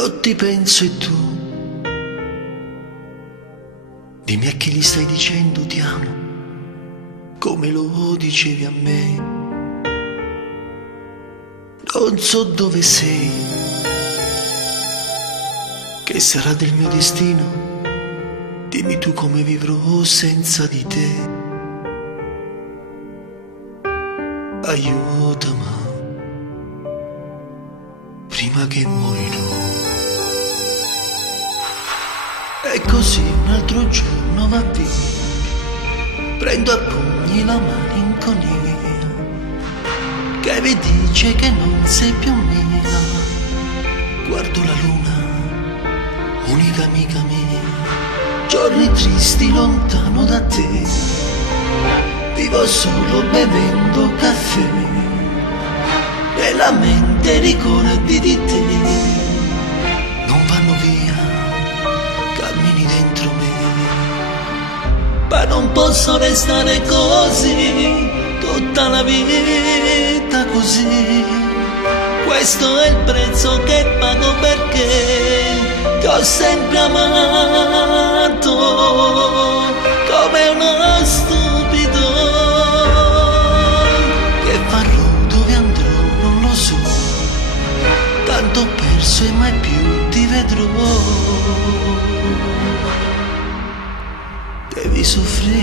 Io ti penso e tu dimmi a chi gli stai dicendo ti amo, come lo dicevi a me. Non so dove sei, che sarà del mio destino, dimmi tu come vivrò senza di te. Aiutami prima che morirò. E così un altro giorno va via, prendo a pugni la malinconia che mi dice che non sei più mia. Guardo la luna, unica amica mia, giorni tristi lontano da te, vivo solo bevendo caffè e la mente ricordi di te. Non vanno via, cammini dentro me, ma non posso restare così tutta la vita così. Questo è il prezzo che pago perché ti ho sempre amato come uno stupido. Che farò, dove andrò, non lo so, tanto ho perso e mai più ti vedrò. Devi soffrire.